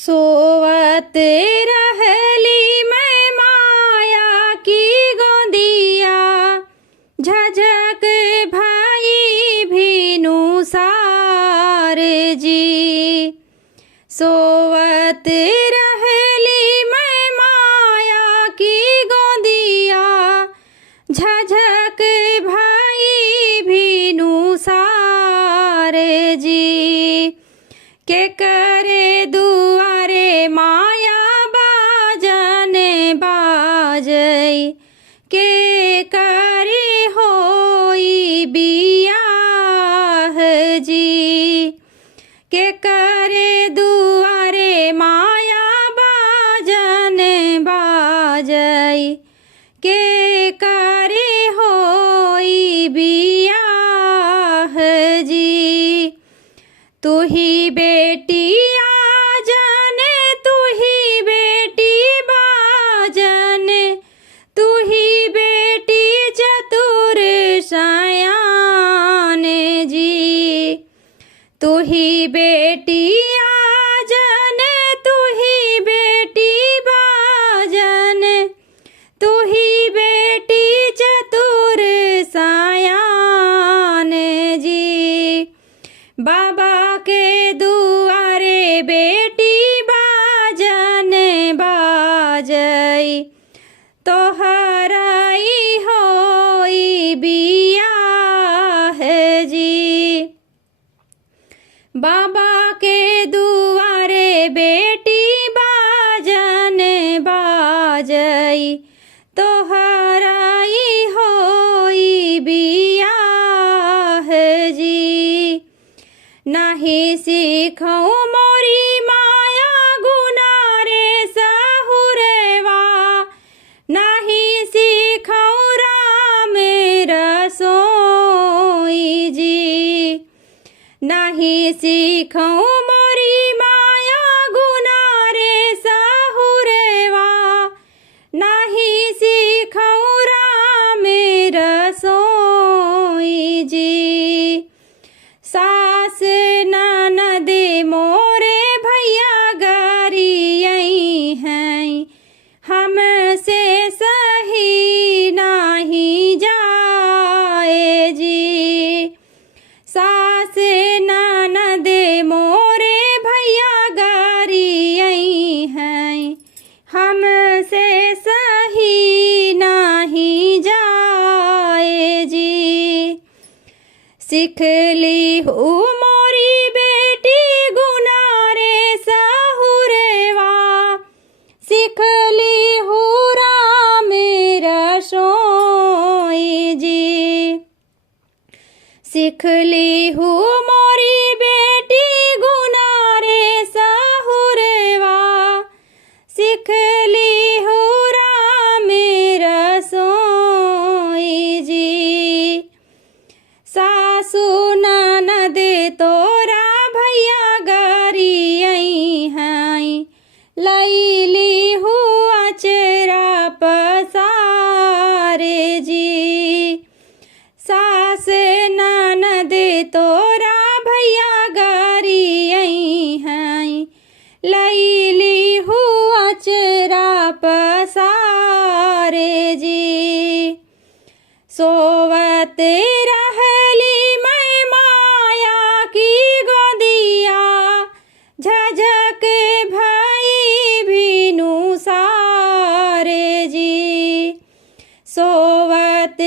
सोवत रहली मैं माया की गोदिया, झझक भाई भीनु सार जी। सोवत रहली मैं माया की गोदिया, झझक भाई भीनु सार जी। के करे दुआरे माया बाजन बाजई, के करे होई बियाह जी। के करे दुआरे माया बाजन बाजई, के करे होई बियाह जी। तू ही बेटिया जाने, तू ही बेटी बाजन, तू ही बेटी चतुर सयान जी। तू ही बेटिया जाने, तू ही बेटी बाजन, तू ही बेटी चतुर सयान जी। बाबा के दुआरे बेटी बाजन बाजई, तोहराई होई बियाह जी। बाबा के दुआरे बेटी बाजन बाजई, तोहराई होई बियाह जी। नाही सीखऊँ मोरी माया गुना रे साहुरेवा, नाही सीखऊँ राम रसोई जी। नाही सीखऊँ मोरी माया गुना रे साहुरेवा, नाही सीखऊँ राम रसोई जी। सास ननद मोरे भैया गारी आई हैं, हमसे सही नाही जाए जी। सास ननद मोरे भैया गारी आई हैं, हमसे सही नाही जाए जी। सीख ली हूँ मोरी बेटी गुना रे साहुरेवा, सीख ली हूँ राम रसोई जी। सीख ली हूँ मोरी बेटी गुना रे साहुरेवा, सीख ली हूँ राम रसोई जी। सासु ननद तोरा भैया गारी आई हैं, लैली हुआ चेरा पसारे जी। सास ननद तोरा भैया गारी आई हैं, लैली हुआ चेरा पसारे जी। सोवत रहली मैं माया की गोदिया, झझक भाई भीनु सारे जी। सोवत